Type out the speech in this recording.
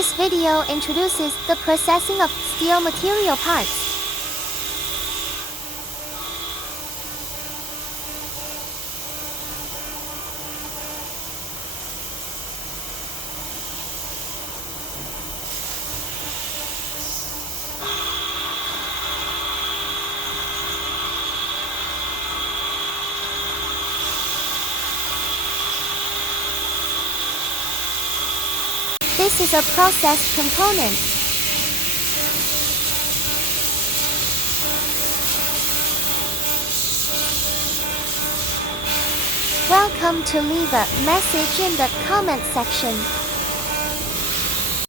This video introduces the processing of steel material parts. This is a processed component. Welcome to leave a message in the comment section.